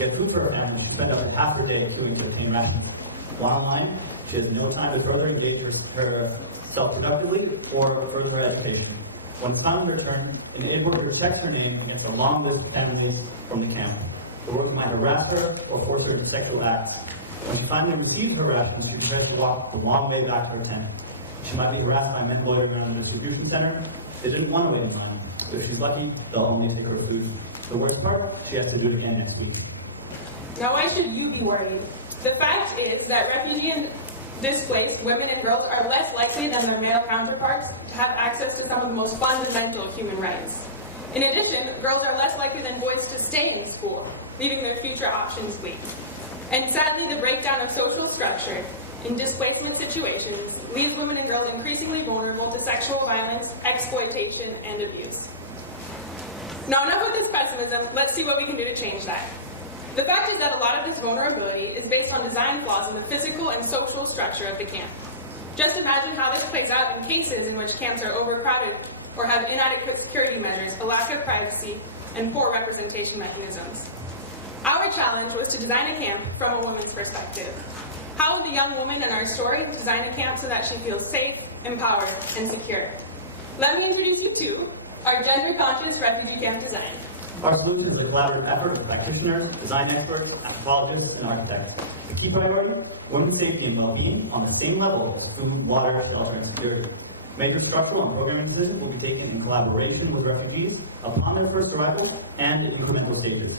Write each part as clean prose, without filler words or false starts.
get food for her family, she spends up to half her day queuing to obtain rations. While online, she has no time to further engage herself productively or further her education. When it's time to return, an aid worker checks her name against a long list of candidates from the camp. The worker might harass her or force her into sexual acts. When she finally receives her rations, she prepares to walk the long way back to her tent. She might be harassed by men loitering around the distribution center. They didn't want to wait in line. If she's lucky, they'll only take her food. The worst part, she has to do it again next week. Now why should you be worried? The fact is that refugee and displaced women and girls are less likely than their male counterparts to have access to some of the most fundamental human rights. In addition, girls are less likely than boys to stay in school, leaving their future options bleak. And sadly, the breakdown of social structure in displacement situations leaves women and girls increasingly vulnerable to sexual violence, exploitation, and abuse. Now, enough with this pessimism, let's see what we can do to change that. The fact is that a lot of this vulnerability is based on design flaws in the physical and social structure of the camp. Just imagine how this plays out in cases in which camps are overcrowded or have inadequate security measures, a lack of privacy, and poor representation mechanisms. Our challenge was to design a camp from a woman's perspective. How would the young woman in our story design a camp so that she feels safe, empowered, and secure? Let me introduce you to our gender-conscious refugee camp design. Our solution is a collaborative effort of practitioners, design experts, anthropologists, and architects. The key priority, women's safety and well-being on the same level as food, water, shelter, and security. Major structural and programming decisions will be taken in collaboration with refugees upon their first arrival and in incremental stages.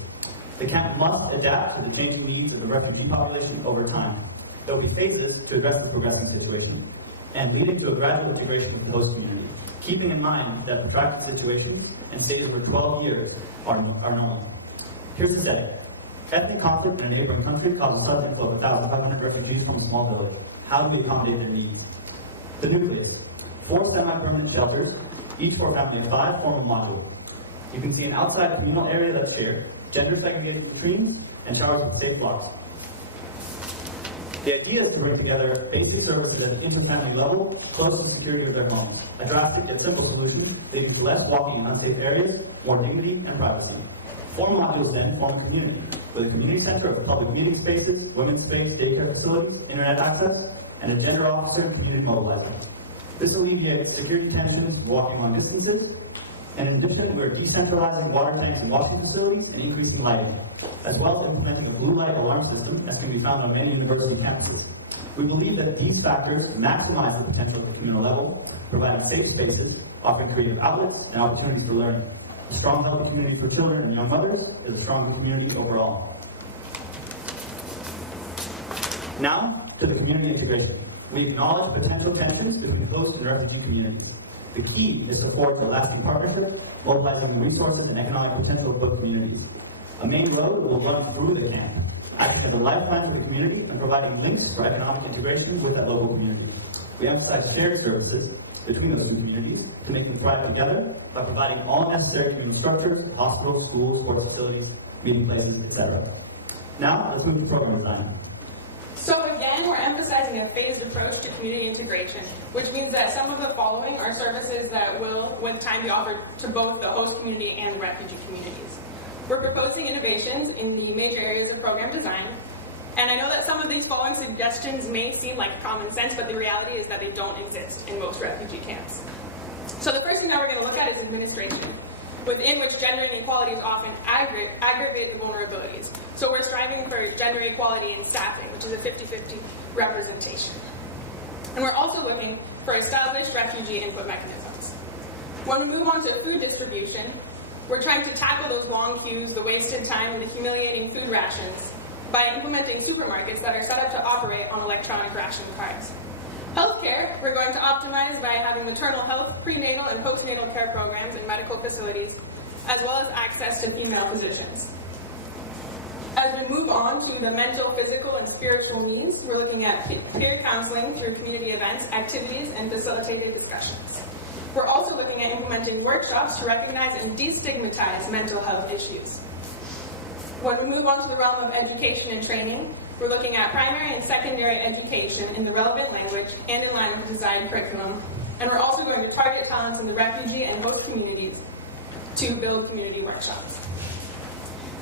The camp must adapt to the changing needs of the refugee population over time. There will be phases to address the progressing situation and leading to a gradual integration with the host community, keeping in mind that the practice situation and state over 12 years are known. Here's the setting. Ethnic conflict in a neighboring country causes a sudden flow of 1,500 refugees from a small village. How do we accommodate their needs? The nucleus. 4 semi-permanent shelters, each for a family of 5 formal modules. You can see an outside communal area that's shared, gender segregated latrines, and showers with safe blocks. The idea is to bring together basic services at the inter-family level, close to the security of their home. A drastic yet simple solution leads to less walking in unsafe areas, more dignity and privacy. 4 modules then form a community, with a community center of public meeting spaces, women's space, daycare facility, internet access, and a gender officer and community mobilizer. This alleviates security tensions, walking long distances, and in addition, we're decentralizing water tanks and washing facilities and increasing lighting, as well as implementing a blue light alarm system as can be found on many university campuses. We believe that these factors maximize the potential at the communal level, providing safe spaces, offering creative outlets, and opportunities to learn. A strong, healthy community for children and young mothers is a stronger community overall. Now, to the community integration. We acknowledge potential tensions between host and refugee communities. The key is to forge a lasting partnership, mobilizing resources and economic potential of both communities. A main road will run through the camp, acting as a lifeline to the community and providing links for economic integration with that local community. We emphasize shared services between those two communities to make them thrive together by providing all necessary human structures, hospitals, schools, sports facilities, meeting places, etc. Now, let's move to program design. So again, we're emphasizing a phased approach to community integration, which means that some of the following are services that will, with time, be offered to both the host community and refugee communities. We're proposing innovations in the major areas of program design, and I know that some of these following suggestions may seem like common sense, but the reality is that they don't exist in most refugee camps. So the first thing that we're going to look at is administration, within which gender inequalities often aggravate the vulnerabilities. So we're striving for gender equality in staffing, which is a 50-50 representation. And we're also looking for established refugee input mechanisms. When we move on to food distribution, we're trying to tackle those long queues, the wasted time, and the humiliating food rations by implementing supermarkets that are set up to operate on electronic ration cards. Healthcare, we're going to optimize by having maternal health, prenatal, and postnatal care programs in medical facilities, as well as access to female physicians. As we move on to the mental, physical, and spiritual needs, we're looking at peer counseling through community events, activities, and facilitated discussions. We're also looking at implementing workshops to recognize and destigmatize mental health issues. When we move on to the realm of education and training, we're looking at primary and secondary education in the relevant language and in line with the desired curriculum. And we're also going to target talents in the refugee and host communities to build community workshops.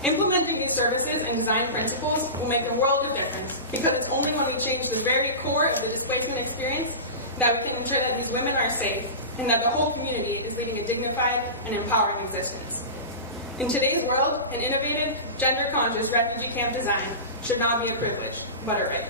Implementing these services and design principles will make a world of difference, because it's only when we change the very core of the displacement experience that we can ensure that these women are safe and that the whole community is leading a dignified and empowering existence. In today's world, an innovative, gender-conscious refugee camp design should not be a privilege, but a right.